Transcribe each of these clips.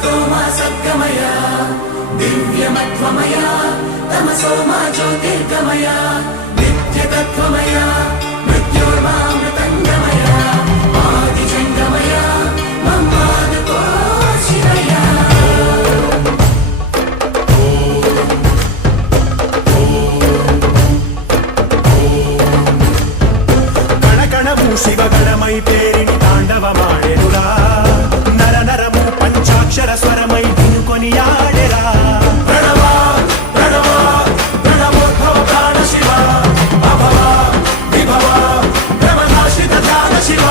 सतो मा सद्गमय दिव्यमत्वमय तमसो मा ज्योतिर्गमय नित्यतत्त्वमय मृत्योर्मामृतङ्गमय आदिजङ्गमय ममादको शिवय శివగణమై పేరిని తాండవమాడెనురా నర నరము పంచాక్షర స్వరమై వినుకొని ఆడెరా ప్రణవ ప్రణవ ప్రణవోద్భవ ప్రాణ శివ అభవ విభవ భ్రమనాశిత ధ్యాన శివ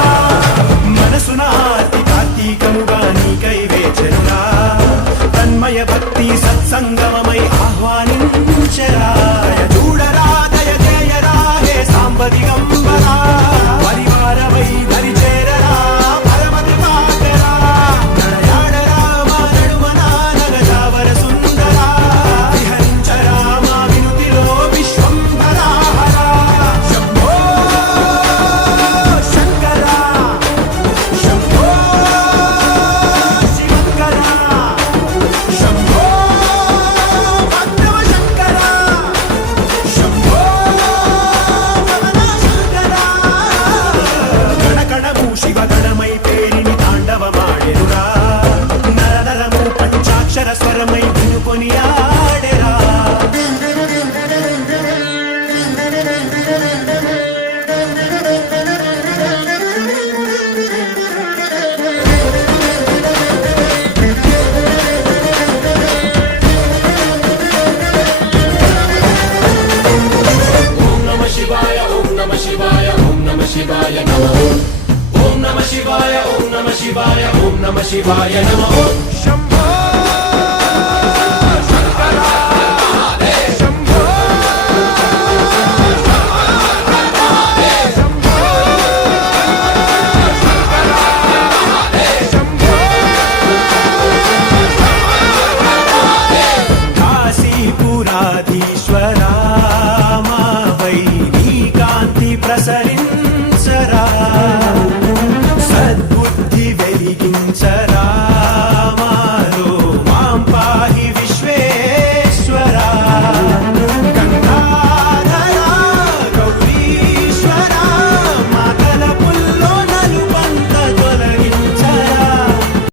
మనసున ఆర్తి కార్తీకముగా నీకై వేచెనురా తన్మయ భక్తి సత్సంగమమై ఆహ్వానించెరా చూడరా దయ జయరా హే సాంబ దిగంబరా శివగణమై పేరిని తాండవమాడెనురా నర నరము పంచాక్షర స్వరమై వినుకొని ఆడెరా ఓం నమః శివాయ ఓం నమః శివాయ ఓం నమః శివాయ నమః ఓం నమః శివాయ ఓం నమః శివాయ ఓం నమః శివాయ నమః శంభో